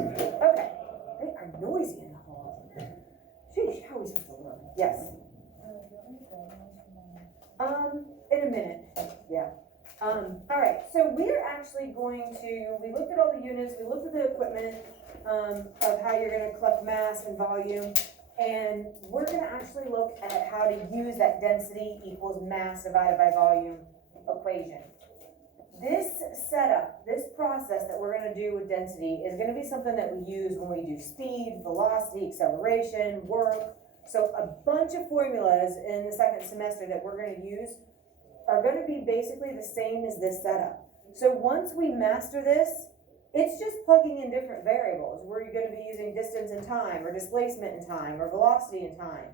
Okay, they are noisy in the hall. Sheesh, how are we supposed to learn? Yes. In a minute, yeah. All right, so we're actually going to, we looked at all the units, we looked at the equipment, of how you're gonna collect mass and volume, and we're gonna actually look at how to use that density equals mass divided by volume equation. This setup, this process that we're gonna do with density is gonna be something that we use when we do speed, velocity, acceleration, work. So a bunch of formulas in the second semester that we're gonna use are gonna be basically the same as this setup. So once we master this, it's just plugging in different variables where you're gonna be using distance and time, or displacement and time, or velocity and time.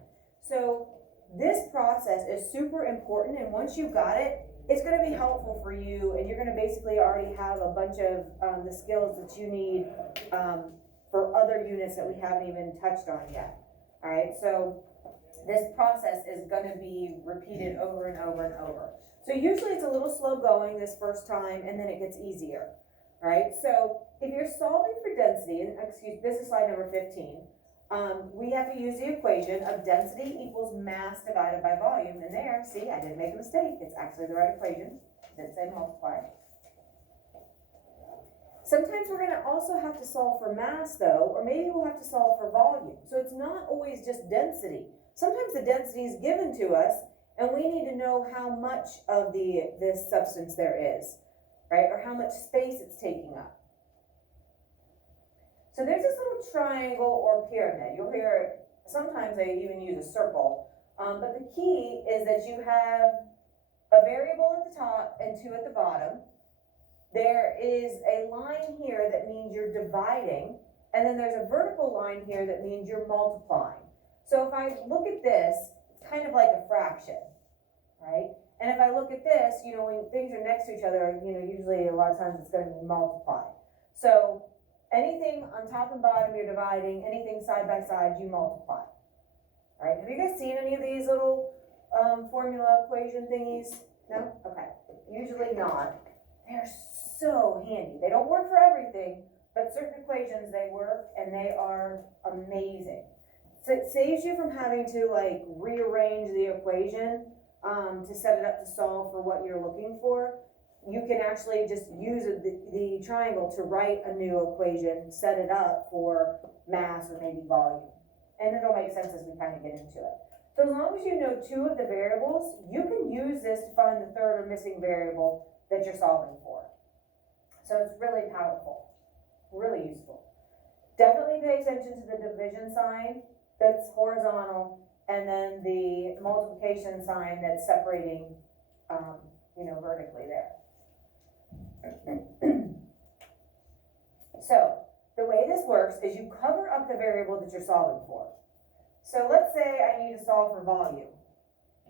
So this process is super important, and once you've got it, it's gonna be helpful for you, and you're gonna basically already have a bunch of the skills that you need for other units that we haven't even touched on yet. All right, so this process is gonna be repeated over and over and over. So usually it's a little slow going this first time, and then it gets easier. All right, so if you're solving for density, and this is slide number 15, we have to use the equation of density equals mass divided by volume. And there, see, I didn't make a mistake. It's actually the right equation. Didn't say multiply. Sometimes we're gonna also have to solve for mass though, or maybe we'll have to solve for volume. So it's not always just density. Sometimes the density is given to us, and we need to know how much of this substance there is, right? Or how much space it's taking up. So there's this little triangle or pyramid. You'll hear it, sometimes they even use a circle. But the key is that you have a variable at the top and two at the bottom. There is a line here that means you're dividing, and then there's a vertical line here that means you're multiplying. So if I look at this, it's kind of like a fraction, right? And if I look at this, you know, when things are next to each other, you know, usually a lot of times it's going to be multiplied. So anything on top and bottom you're dividing, anything side by side you multiply. All right, have you guys seen any of these little formula equation thingies? No? Okay, usually not. They're so handy. They don't work for everything, but certain equations they work, and they are amazing. So it saves you from having to like rearrange the equation to set it up to solve for what you're looking for. You can actually just use the triangle to write a new equation, set it up for mass or maybe volume. And it'll make sense as we kind of get into it. So as long as you know two of the variables, you can use this to find the third or missing variable that you're solving for. So it's really powerful, really useful. Definitely pay attention to the division sign that's horizontal, and then the multiplication sign that's separating, you know, vertically there. So the way this works is you cover up the variable that you're solving for. So let's say I need to solve for volume.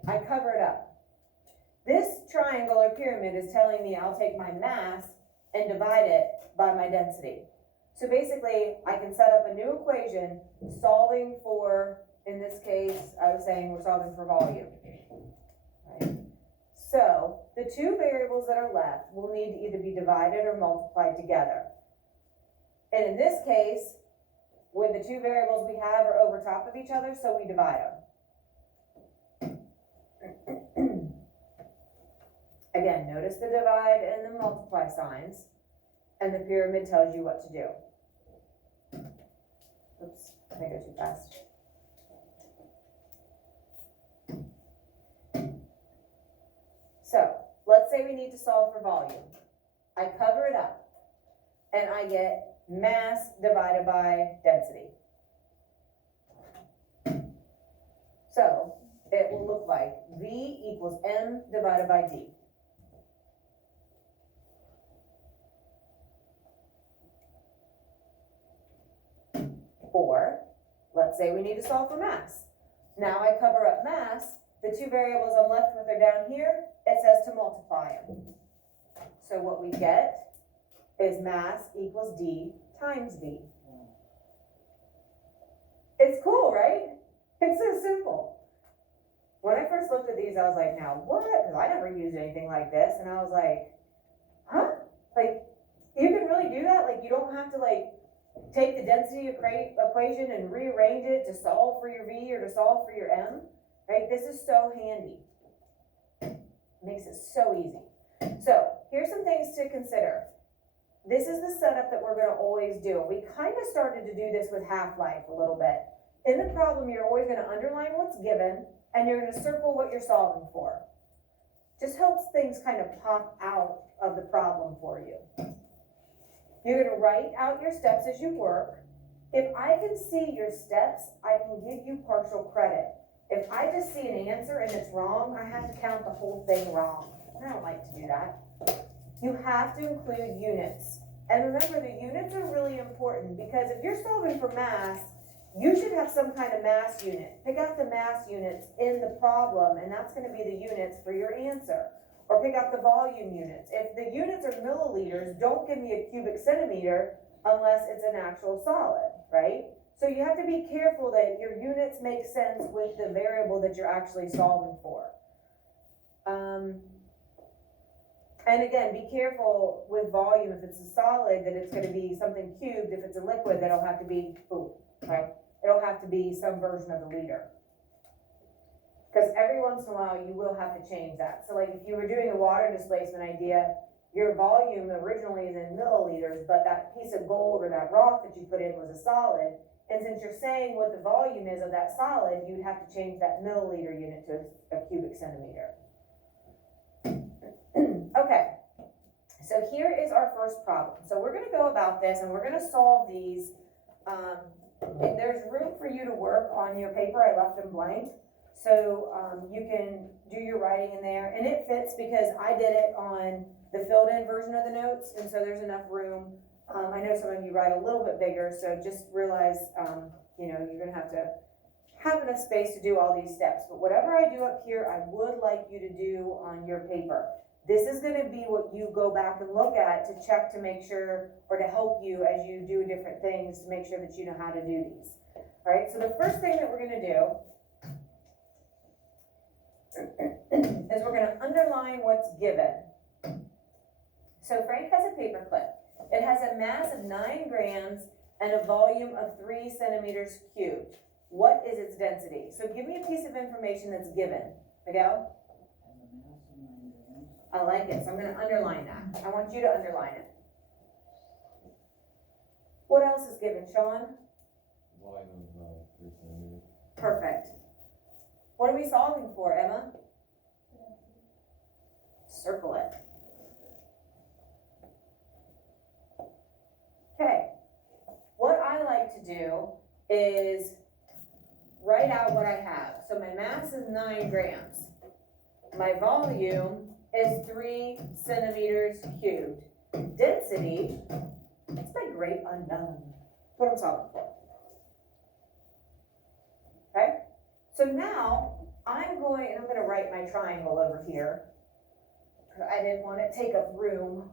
I cover it up. This triangle or pyramid is telling me I'll take my mass and divide it by my density. So basically I can set up a new equation solving for, in this case, I was saying we're solving for volume. Right? So the two variables that are left will need to either be divided or multiplied together. And in this case, when the two variables we have are over top of each other, so we divide them. Again, notice the divide and the multiply signs, and the pyramid tells you what to do. Oops, I think I go too fast. So let's say we need to solve for volume. I cover it up, and I get mass divided by density. So it will look like V equals M divided by D. Or let's say we need to solve for mass. Now I cover up mass. The two variables I'm left with are down here. It says to multiply them. So what we get is mass equals D times V. It's cool, right? It's so simple. When I first looked at these, I was like, now what? Because I never used anything like this. And I was like, huh? Like, you can really do that? Like, you don't have to, like, take the density equation and rearrange it to solve for your V or to solve for your M, right? This is so handy. Makes it so easy. So here's some things to consider. This is the setup that we're going to always do. We kind of started to do this with half-life a little bit. In the problem, you're always going to underline what's given, and you're going to circle what you're solving for. Just helps things kind of pop out of the problem for you. You're going to write out your steps as you work. If I can see your steps, I can give you partial credit. If I just see an answer and it's wrong, I have to count the whole thing wrong. I don't like to do that. You have to include units. And remember, the units are really important because if you're solving for mass, you should have some kind of mass unit. Pick out the mass units in the problem, and that's going to be the units for your answer. Or pick out the volume units. If the units are milliliters, don't give me a cubic centimeter unless it's an actual solid, right? So you have to be careful that your units make sense with the variable that you're actually solving for. And again, be careful with volume. If it's a solid, that it's going to be something cubed. If it's a liquid, that'll have to be, right? It'll have to be some version of the liter. Because every once in a while, you will have to change that. So like if you were doing a water displacement idea, your volume originally is in milliliters, but that piece of gold or that rock that you put in was a solid. And since you're saying what the volume is of that solid, you'd have to change that milliliter unit to a cubic centimeter. Okay, so here is our first problem. So we're gonna go about this and we're gonna solve these. There's room for you to work on your paper. I left them blank. So you can do your writing in there, and it fits because I did it on the filled-in version of the notes, and so there's enough room. I know some of you write a little bit bigger, so just realize, you know, you're gonna have to have enough space to do all these steps. But whatever I do up here, I would like you to do on your paper. This is gonna be what you go back and look at to check to make sure, or to help you as you do different things to make sure that you know how to do these. All right, so the first thing that we're gonna do is we're going to underline what's given. So Frank has a paper clip. It has a mass of 9 grams and a volume of 3 centimeters cubed. What is its density? So give me a piece of information that's given. Miguel? I like it, so I'm going to underline that. I want you to underline it. What else is given, Sean? Volume of 3 centimeters. Perfect. What are we solving for, Emma? Circle it. Okay. What I like to do is write out what I have. So my mass is 9 grams. My volume is 3 centimeters cubed. Density, it's my great unknown. What I'm solving for. Okay? So now I'm going to write my triangle over here. I didn't want to take up room.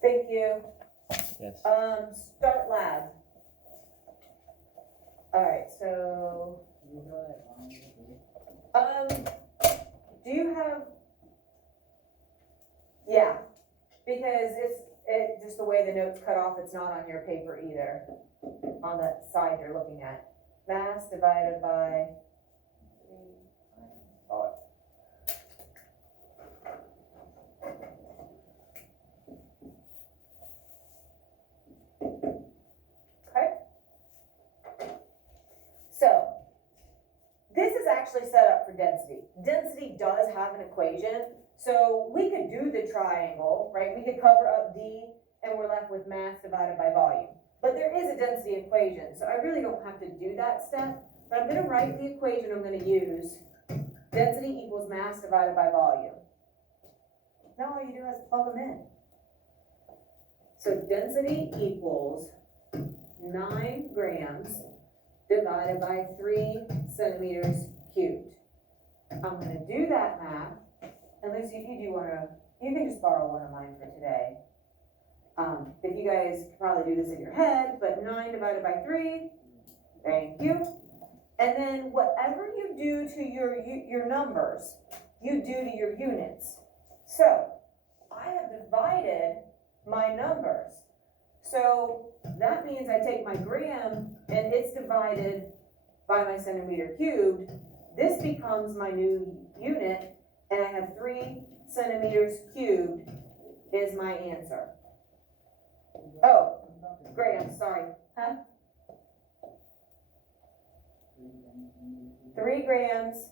Thank you. Yes. Start lab. All right, so do you have? Yeah, because it's just the way the notes cut off, it's not on your paper either, on the side you're looking at. Mass divided by 3, 5. Okay. So, this is actually set up for density. Density does have an equation. So we could do the triangle, right? We could cover up D and we're left with mass divided by volume. But there is a density equation, so I really don't have to do that step. But I'm going to write the equation I'm going to use. Density equals mass divided by volume. Now all you do is plug them in. So density equals 9 grams divided by 3 centimeters cubed. I'm going to do that math. And Lucy, if you do want to, you can just borrow one of mine for today. If you guys can probably do this in your head, but 9 divided by 3, thank you. And then whatever you do to your numbers, you do to your units. So I have divided my numbers. So that means I take my gram and it's divided by my centimeter cubed. This becomes my new unit, and I have 3 centimeters cubed is my answer. Oh, grams, sorry. Huh? 3 grams.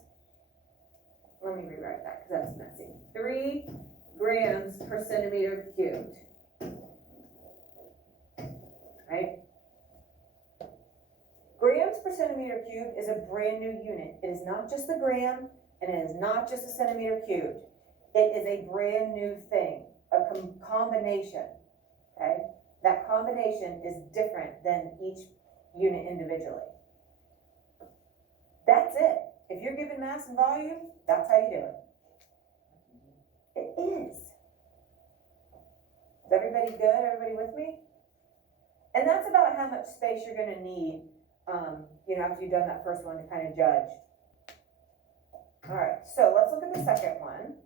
Let me rewrite that because that's messy. 3 grams per centimeter cubed. Right? Grams per centimeter cubed is a brand new unit. It is not just the gram, and it is not just a centimeter cubed. It is a brand new thing, a combination, okay? That combination is different than each unit individually. That's it. If you're given mass and volume, that's how you do it. It is. Is everybody good? Everybody with me? And that's about how much space you're gonna need, after you've done that first one to kind of judge. All right, so let's look at the second one.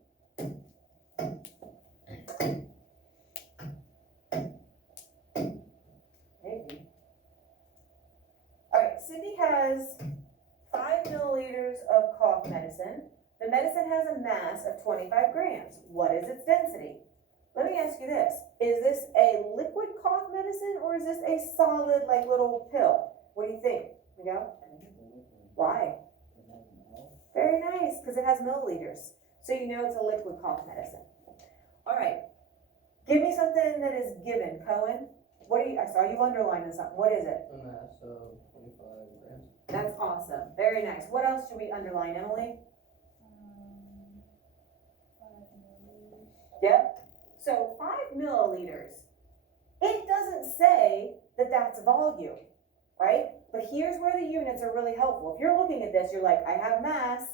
Maybe. All right, Cindy has 5 milliliters of cough medicine. The medicine has a mass of 25 grams. What is its density? Let me ask you this. Is this a liquid cough medicine or is this a solid, like, little pill? What do you think? Miguel? Why? Very nice, because it has milliliters. So you know it's a liquid cough medicine. All right. Give me something that is given. Cohen, I saw you underlining something. What is it? A mass of 25 grams. That's awesome. Very nice. What else should we underline, Emily? 5 milliliters. Yep. So 5 milliliters. It doesn't say that that's volume, right? But here's where the units are really helpful. If you're looking at this, you're like, I have mass,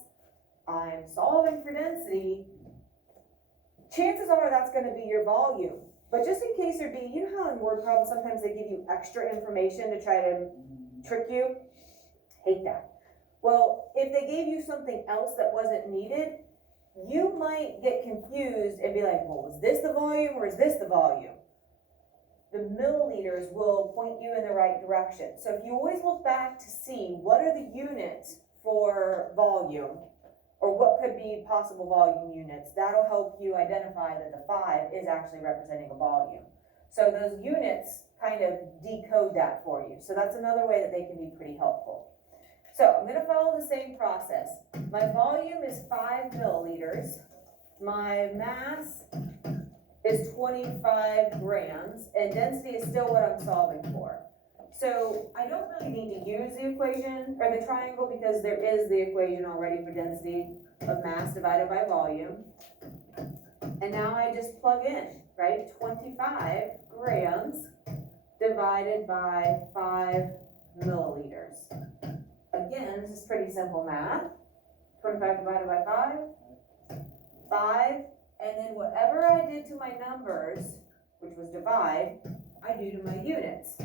I'm solving for density. Chances are that's going to be your volume. But just in case there be, you know how in word problems sometimes they give you extra information to try to trick you? Hate that. Well, if they gave you something else that wasn't needed, you might get confused and be like, well, is this the volume or is this the volume? The milliliters will point you in the right direction. So if you always look back to see what are the units for volume, or what could be possible volume units, that'll help you identify that the 5 is actually representing a volume. So those units kind of decode that for you. So that's another way that they can be pretty helpful. So I'm going to follow the same process. My volume is 5 milliliters. My mass is 25 grams, and density is still what I'm solving for. So I don't really need to use the equation, or the triangle, because there is the equation already for density of mass divided by volume. And now I just plug in, right? 25 grams divided by 5 milliliters. Again, this is pretty simple math. 25 divided by 5, 5, and then whatever I did to my numbers, which was divide, I do to my units.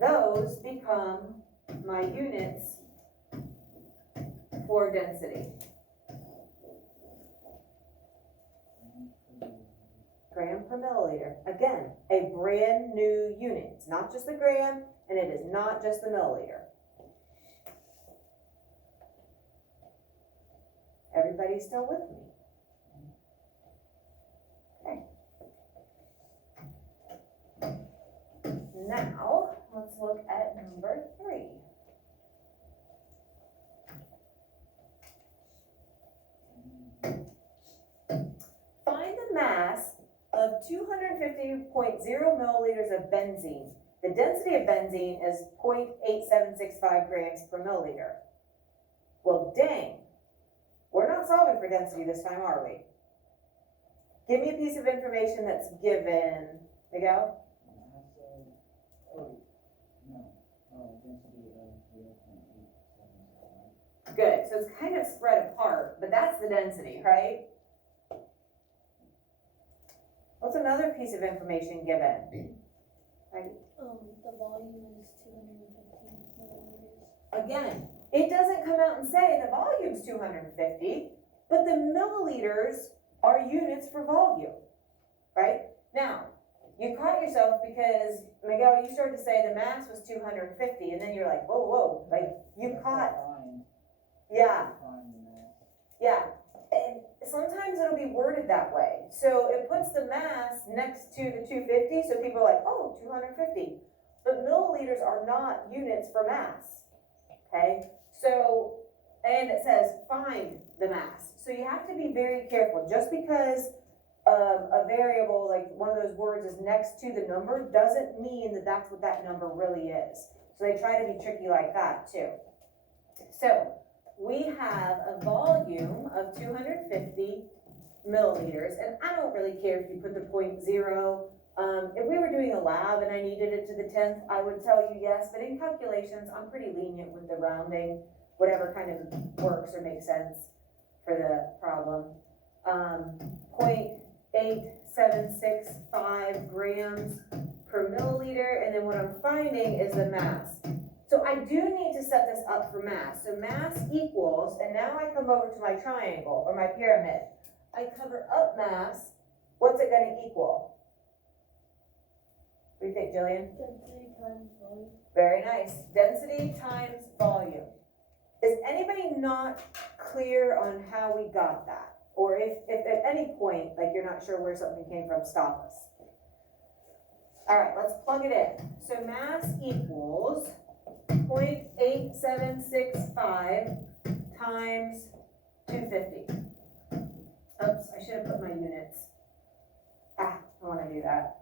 Those become my units for density. Gram per milliliter. Again, a brand new unit. It's not just the gram, and it is not just the milliliter. Everybody still with me? Okay. Now, let's look at number 3. Find the mass of 250.0 milliliters of benzene. The density of benzene is 0.8765 grams per milliliter. Well, dang. We're not solving for density this time, are we? Give me a piece of information that's given. Miguel? Good, so it's kind of spread apart, but that's the density, right? What's another piece of information given? Right? The volume is 250 milliliters. Again, it doesn't come out and say the volume's 250, but the milliliters are units for volume. right? Now, you caught yourself because, Miguel, you started to say the mass was 250, and then you're like, whoa, like, you caught, yeah, yeah. And sometimes it'll be worded that way. So it puts the mass next to the 250, so people are like, oh, 250. But milliliters are not units for mass, okay? So, and it says find the mass. So you have to be very careful. Just because a variable, like one of those words is next to the number, doesn't mean that that's what that number really is. So they try to be tricky like that too. So we have a volume of 250 milliliters, and I don't really care if you put the 0.0. If we were doing a lab and I needed it to the 10th, I would tell you yes, but in calculations, I'm pretty lenient with the rounding, whatever kind of works or makes sense for the problem. 0.8765 grams per milliliter, and then what I'm finding is the mass. So I do need to set this up for mass. So mass equals, and now I come over to my triangle or my pyramid. I cover up mass, what's it gonna equal? What do you think, Jillian? Density times volume. Very nice. Density times volume. Is anybody not clear on how we got that? Or if at any point, like you're not sure where something came from, stop us. All right, let's plug it in. So mass equals 0.8765 times 250. Oops, I should have put my units. I want to do that.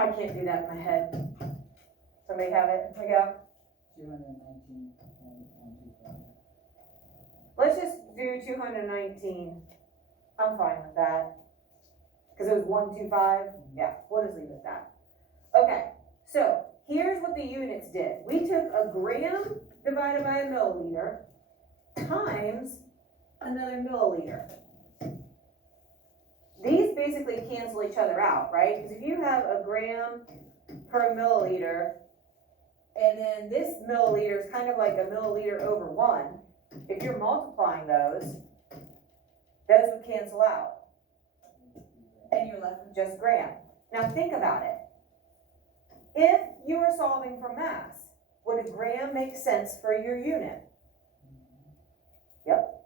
I can't do that in my head. Somebody have it? Here we go. 219.125. Let's just do 219. I'm fine with that. Because it was 125. Yeah, we'll just leave it at that. Okay, so here's what the units did. We took a gram divided by a milliliter times another milliliter. These basically cancel each other out, right? Because if you have a gram per milliliter, and then this milliliter is kind of like a milliliter over 1, if you're multiplying those would cancel out. And you're left with just gram. Now think about it. If you were solving for mass, would a gram make sense for your unit? Yep.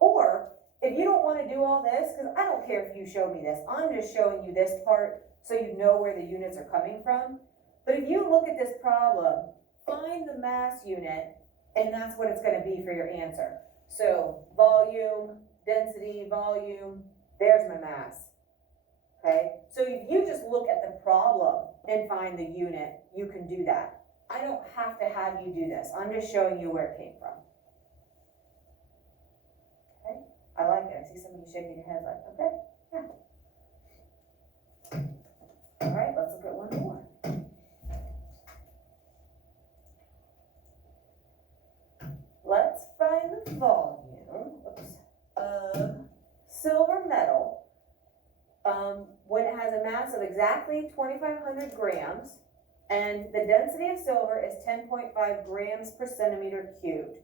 Or, if you don't want to do all this, because I don't care if you show me this, I'm just showing you this part so you know where the units are coming from. But if you look at this problem, find the mass unit, and that's what it's going to be for your answer. So volume, density, volume, there's my mass. Okay? So if you just look at the problem and find the unit, you can do that. I don't have to have you do this. I'm just showing you where it came from. Okay? I like it. I see some of you shaking your heads like, okay, yeah. All right, let's look at one more. Let's find the volume of silver metal when it has a mass of exactly 2,500 grams, and the density of silver is 10.5 grams per centimeter cubed.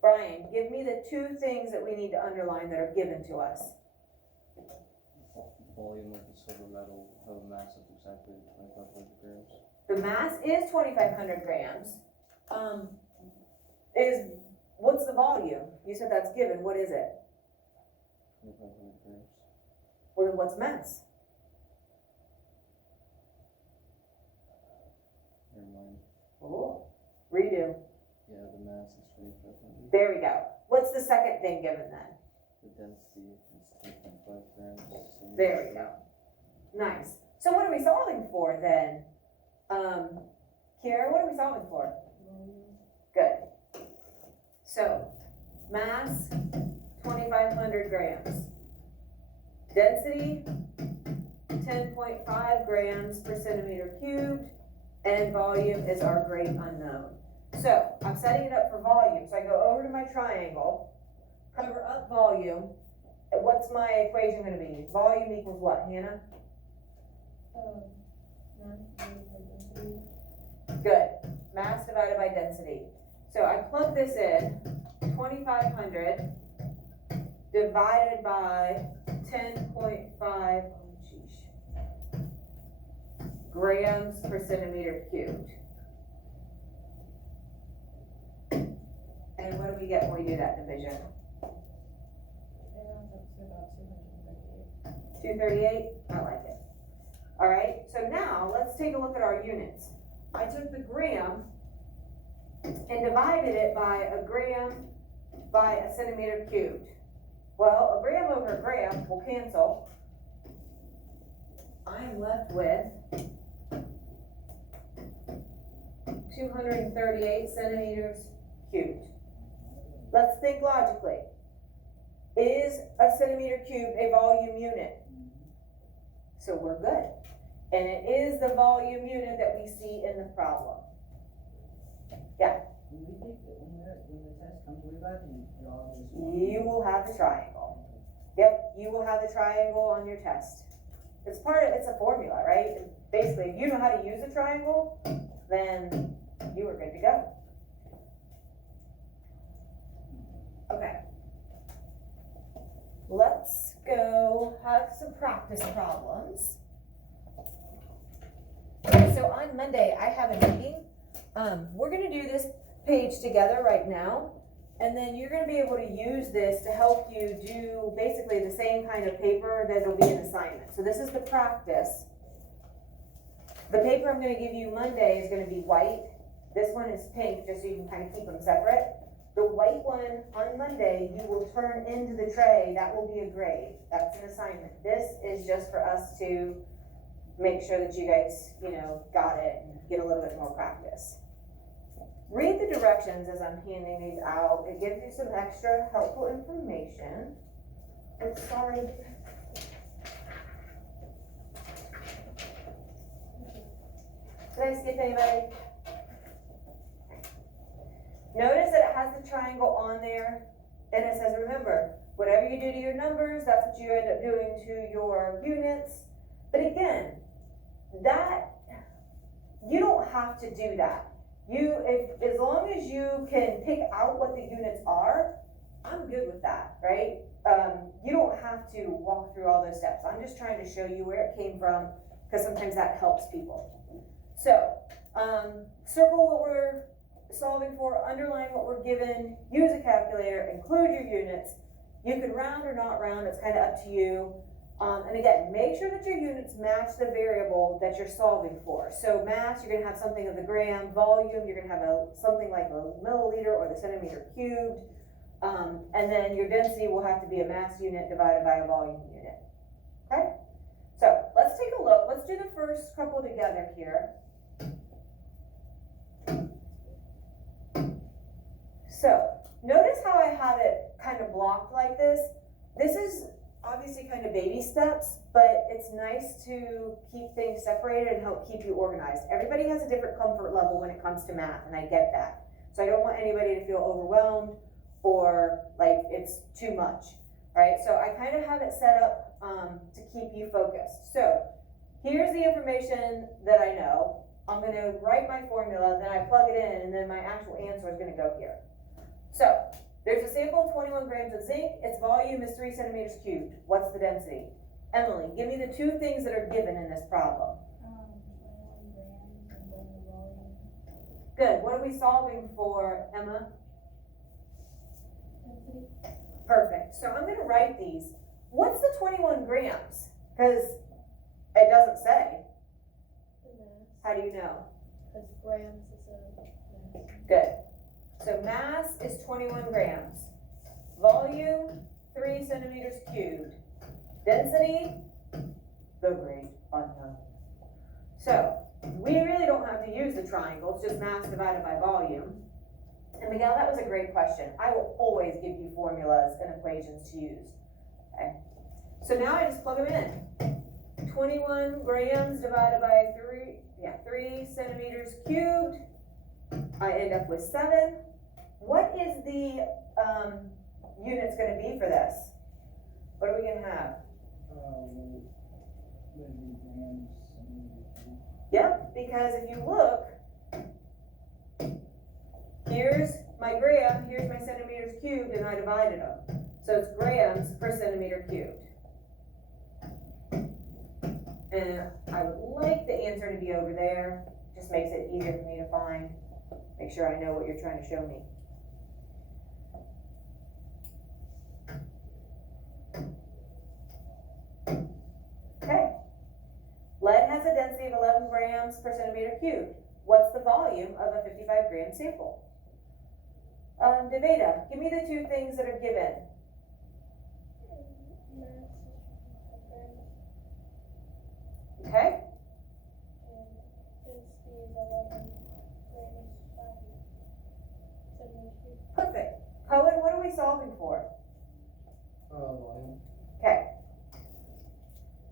Brian, give me the two things that we need to underline that are given to us. Volume of the silver metal of a mass of exactly 2,500 grams. The mass is 2,500 grams. What's the volume? You said that's given. What is it? 2,500 grams. Well, then what's mass? Never mind. Oh, redo. Yeah, the mass is 2,500. There we go. What's the second thing given then? The density is 2.5 grams. There we go. Nice. So what are we solving for then? Kiara, what are we solving for? Good. So, mass, 2,500 grams. Density, 10.5 grams per centimeter cubed. And volume is our great unknown. So, I'm setting it up for volume. So I go over to my triangle, cover up volume, what's my equation gonna be? Volume equals what, Hannah? Mass divided by density. Good, mass divided by density. So I plug this in, 2,500 divided by 10.5, grams per centimeter cubed. And what do we get when we do that division? It rounds up to about 238. 238, I like it. All right, so now let's take a look at our units. I took the gram and divided it by a gram by a centimeter cubed. Well, a gram over a gram will cancel. I am left with 238 centimeters cubed. Let's think logically. Is a centimeter cubed a volume unit? So we're good. And it is the volume unit that we see in the problem. Yeah, When we take it, when the test comes way back and draw this. you will have the triangle. Yep, you will have the triangle on your test. It's a formula, right? Basically, if you know how to use a triangle, then you are good to go. Okay. Let's go have some practice problems. Okay, so on Monday, I have a meeting. We're gonna do this page together right now, and then you're gonna be able to use this to help you do basically the same kind of paper that'll be an assignment. So this is the practice. The paper I'm gonna give you Monday is gonna be white. This one is pink, just so you can kind of keep them separate. The white one on Monday, you will turn into the tray. That will be a grade. That's an assignment. This is just for us to make sure that you guys, got it and get a little bit more practice. Read the directions as I'm handing these out. It gives you some extra helpful information. I'm sorry. Did I skip anybody? Notice that it has the triangle on there, and it says, remember, whatever you do to your numbers, that's what you end up doing to your units. But again, you don't have to do that. As long as you can pick out what the units are, I'm good with that, right? You don't have to walk through all those steps. I'm just trying to show you where it came from, because sometimes that helps people. So, circle what we're solving for, underline what we're given, use a calculator, include your units. You can round or not round, it's kind of up to you. And again, make sure that your units match the variable that you're solving for. So mass, you're gonna have something of the gram. Volume, you're gonna have something like the milliliter or the centimeter cubed. And then your density will have to be a mass unit divided by a volume unit. Okay? So let's take a look. Let's do the first couple together here. So notice how I have it kind of blocked like this. This is obviously kind of baby steps, but it's nice to keep things separated and help keep you organized. Everybody has a different comfort level when it comes to math, and I get that. So I don't want anybody to feel overwhelmed or like it's too much, right? So I kind of have it set up to keep you focused. So here's the information that I know. I'm gonna write my formula, then I plug it in, and then my actual answer is gonna go here. So there's a sample of 21 grams of zinc. Its volume is 3 centimeters cubed. What's the density? Emily, give me the two things that are given in this problem. 21 grams and then the volume. Good. What are we solving for, Emma? Density. Perfect. So I'm going to write these. What's the 21 grams? Because it doesn't say. The mass. How do you know? Because grams is a mass. Good. So mass is 21 grams. Volume, 3 centimeters cubed. Density, the great unknown. So we really don't have to use the triangle. It's just mass divided by volume. And Miguel, that was a great question. I will always give you formulas and equations to use. Okay. So now I just plug them in. 21 grams divided by 3 centimeters cubed. I end up with 7. What is the units gonna be for this? What are we gonna have? Maybe grams, centimeters. Yep, because if you look, here's my gram, here's my centimeters cubed, and I divided them. So it's grams per centimeter cubed. And I would like the answer to be over there, just makes it easier for me to find, make sure I know what you're trying to show me. Okay. Lead has a density of 11 grams per centimeter cubed. What's the volume of a 55 gram sample? Deveda, give me the two things that are given. Okay? Perfect. Cohen, what are we solving for? Volume. Okay.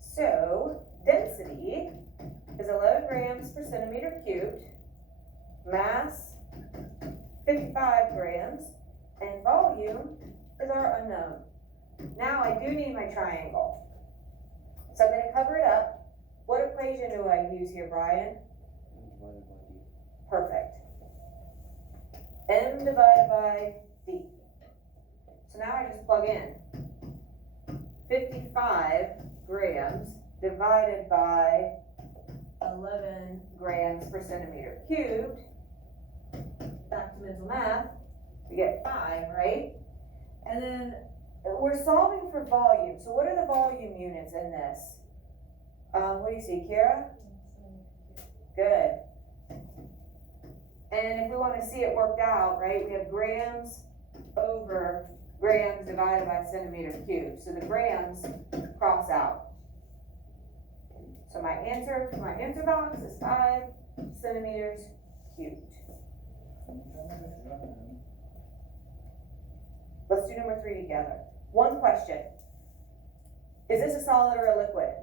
So, density is 11 grams per centimeter cubed, mass 55 grams, and volume is our unknown. Now I do need my triangle. So I'm gonna cover it up. What equation do I use here, Brian? Divided by D. Perfect. M divided by D. So now I just plug in 55 grams divided by 11 grams per centimeter cubed. Back to mental math, we get 5, right? And then we're solving for volume. So what are the volume units in this? What do you see, Kira? Good. And if we want to see it worked out, right, we have grams over grams divided by centimeter cubed. So the grams cross out. So my answer box is 5 centimeters cubed. Let's do number 3 together. One question. Is this a solid or a liquid?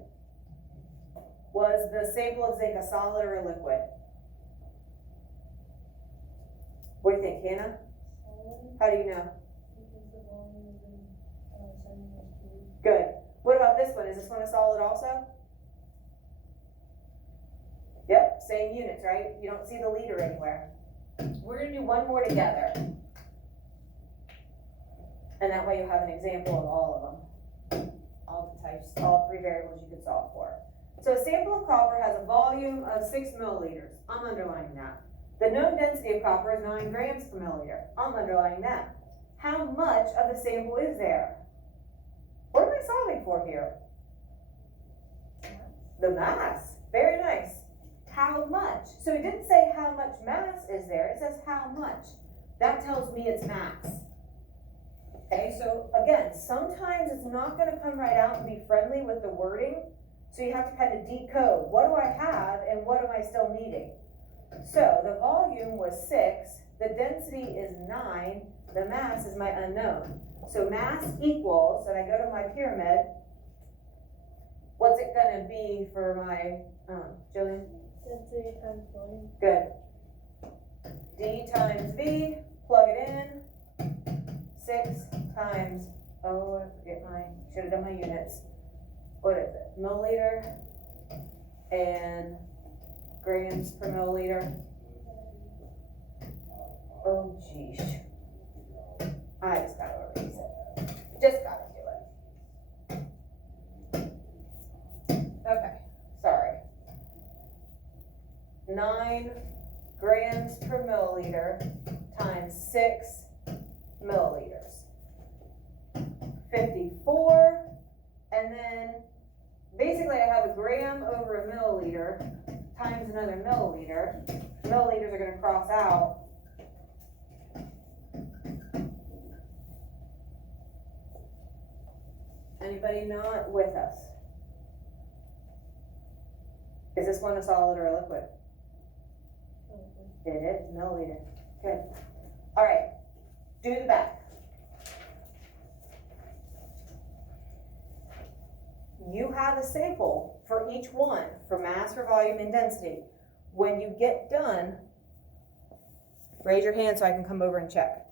Was the sample of zinc a solid or a liquid? What do you think, Hannah? How do you know? Good. What about this one? Is this one a solid also? Yep, same units, right? You don't see the liter anywhere. We're gonna do one more together. And that way you'll have an example of all of them. All the types, all 3 variables you could solve for. So a sample of copper has a volume of 6 milliliters. I'm underlining that. The known density of copper is 9 grams per milliliter. I'm underlining that. How much of the sample is there? What am I solving for here? The mass. Very nice. How much? So it didn't say how much mass is there. It says how much. That tells me it's mass. Okay, so again, sometimes it's not going to come right out and be friendly with the wording. So you have to kind of decode. What do I have and what am I still needing? So the volume was 6. The density is 9. The mass is my unknown. So mass equals, and I go to my pyramid, what's it going to be for my, Jillian? Density times volume. Good. D times V, plug it in. 6 times, oh, I forget should have done my units. What is it? Milliliter and grams per milliliter. Oh, geez. I just gotta erase it. Just gotta do it. Okay, sorry. 9 grams per milliliter times 6 milliliters. 54, and then basically I have a gram over a milliliter times another milliliter. Milliliters are gonna cross out. Anybody not with us? Is this one a solid or a liquid? It is, milliliter. Good. All right, do the back. You have a sample for each one, for mass, for volume, and density. When you get done, raise your hand so I can come over and check.